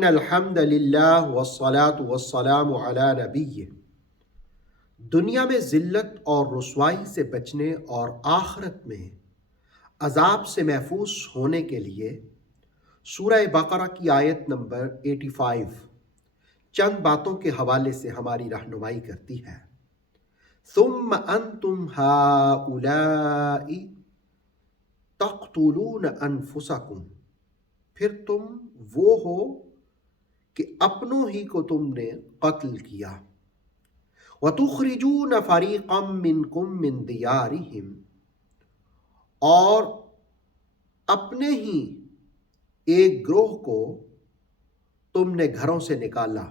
ان الحمد للہ والصلاة والسلام علی نبیہ۔ دنیا میں ذلت اور رسوائی سے بچنے اور آخرت میں عذاب سے محفوظ ہونے کے لیے سورہ بقرہ کی آیت نمبر 85 چند باتوں کے حوالے سے ہماری رہنمائی کرتی ہے۔ ثم انتم ہؤلاء تقتلون انفسکم، پھر تم وہ ہو کہ اپنوں ہی کو تم نے قتل کیا۔ وَتُخْرِجُونَ فَرِيقًا مِّنْكُم مِّن دِيَارِهِمْ، اور اپنے ہی ایک گروہ کو تم نے گھروں سے نکالا۔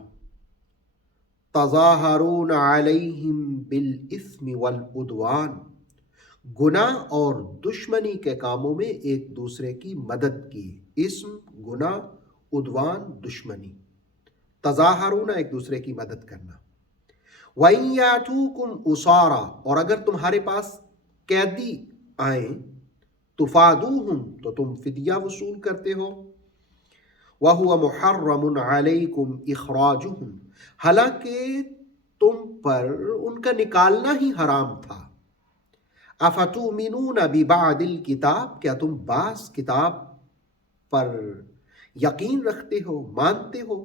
تَظَاهَرُونَ عَلَيْهِمْ بِالْإِثْمِ وَالْعُدْوَانِ، گناہ اور دشمنی کے کاموں میں ایک دوسرے کی مدد کی۔ اسم گناہ، عدوان دشمنی، تظاہرون ایک دوسرے کی مدد کرنا۔ وَإِن يَأْتُوكُمْ أُسَارَىٰ، اور اگر تمہارے پاس قیدی آئیں، تُفَادُوهُمْ، تو تم فدیہ وصول کرتے ہو۔ وَهُوَ مُحَرَّمٌ عَلَيْكُمْ إِخْرَاجُهُمْ، حالانکہ تم پر ان کا نکالنا ہی حرام تھا۔ اَفَتُؤْمِنُونَ بِبَعْضِ الْكِتَابِ، کیا تم بعض کتاب پر یقین رکھتے ہو، مانتے ہو؟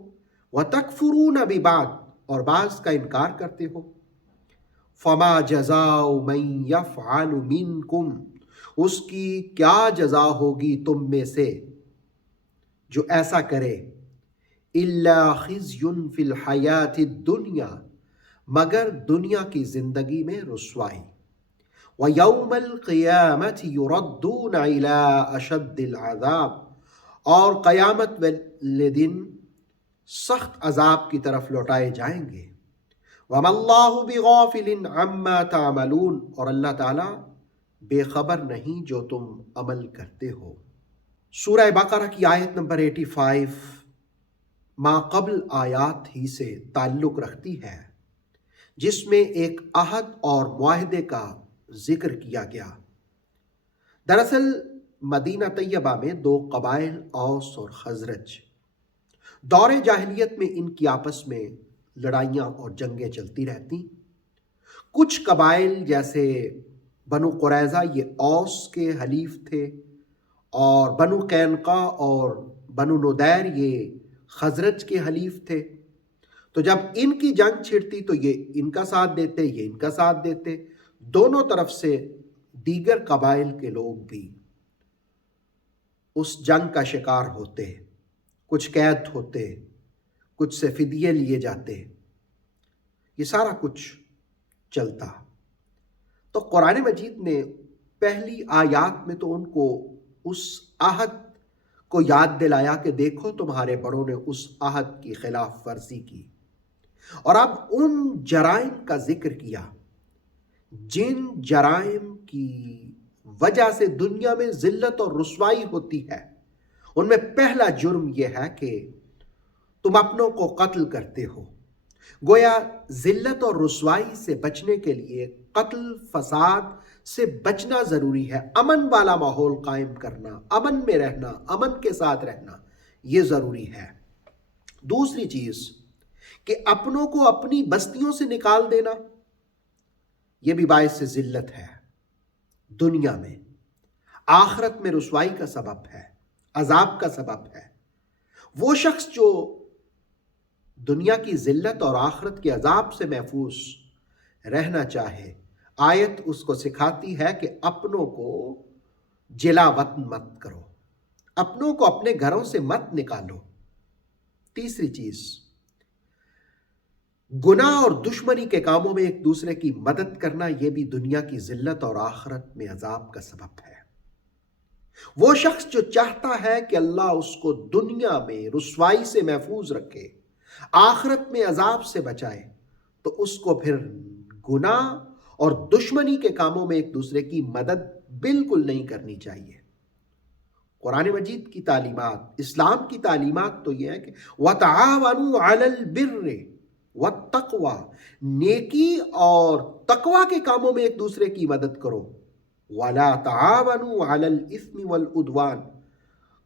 وَتَكْفُرُونَ بِبَعْضٍ، اور بعض کا انکار کرتے ہو۔ فَمَا جَزَاءُ مَن يَفْعَلُ مِنْكُمْ، اس کی کیا جزا ہوگی تم میں سے جو ایسا کرے۔ إِلَّا خِزْيٌ فِي الْحَيَاةِ الدُّنْيَا، مگر دنیا کی زندگی میں رسوائی۔ وَيَوْمَ الْقِيَامَةِ يُرَدُّونَ إِلَىٰ أَشَدِّ الْعَذَابِ، اور قیامت والے دن سخت عذاب کی طرف لوٹائے جائیں گے۔ وَمَا اللَّهُ بِغَافِلٍ عَمَّا تَعْمَلُونَ، اور اللہ تعالیٰ بے خبر نہیں جو تم عمل کرتے ہو۔ سورہ بقرہ کی آیت نمبر 85 ما قبل آیات ہی سے تعلق رکھتی ہے، جس میں ایک عہد اور معاہدے کا ذکر کیا گیا۔ دراصل مدینہ طیبہ میں دو قبائل، اوس اور خزرج، دور جاہلیت میں ان کی آپس میں لڑائیاں اور جنگیں چلتی رہتی۔ کچھ قبائل جیسے بنو قریظہ، یہ اوس کے حلیف تھے، اور بنو قینقاع اور بنو نضیر یہ خزرج کے حلیف تھے۔ تو جب ان کی جنگ چھڑتی تو یہ ان کا ساتھ دیتے، یہ ان کا ساتھ دیتے۔ دونوں طرف سے دیگر قبائل کے لوگ بھی اس جنگ کا شکار ہوتے، کچھ قید ہوتے، کچھ سے فدیے لیے جاتے، یہ سارا کچھ چلتا۔ تو قرآن مجید نے پہلی آیات میں تو ان کو اس عہد کو یاد دلایا کہ دیکھو تمہارے بڑوں نے اس عہد کی خلاف ورزی کی، اور اب ان جرائم کا ذکر کیا جن جرائم کی وجہ سے دنیا میں ذلت اور رسوائی ہوتی ہے۔ ان میں پہلا جرم یہ ہے کہ تم اپنوں کو قتل کرتے ہو۔ گویا ذلت اور رسوائی سے بچنے کے لیے قتل فساد سے بچنا ضروری ہے۔ امن والا ماحول قائم کرنا، امن میں رہنا، امن کے ساتھ رہنا، یہ ضروری ہے۔ دوسری چیز کہ اپنوں کو اپنی بستیوں سے نکال دینا، یہ بھی باعث ذلت ہے، دنیا میں، آخرت میں رسوائی کا سبب ہے، عذاب کا سبب ہے۔ وہ شخص جو دنیا کی ذلت اور آخرت کے عذاب سے محفوظ رہنا چاہے، آیت اس کو سکھاتی ہے کہ اپنوں کو جلا وطن مت کرو، اپنوں کو اپنے گھروں سے مت نکالو۔ تیسری چیز، گناہ اور دشمنی کے کاموں میں ایک دوسرے کی مدد کرنا، یہ بھی دنیا کی ذلت اور آخرت میں عذاب کا سبب ہے۔ وہ شخص جو چاہتا ہے کہ اللہ اس کو دنیا میں رسوائی سے محفوظ رکھے، آخرت میں عذاب سے بچائے، تو اس کو پھر گناہ اور دشمنی کے کاموں میں ایک دوسرے کی مدد بالکل نہیں کرنی چاہیے۔ قرآن مجید کی تعلیمات، اسلام کی تعلیمات تو یہ ہے کہ وَتَعَاوَنُوا عَلَى الْبِرِّ وَالتَّقْوَى، نیکی اور تقوی کے کاموں میں ایک دوسرے کی مدد کرو۔ وَلَا تَعَاوَنُوا عَلَى الْإِثْمِ وَالْعُدْوَانِ،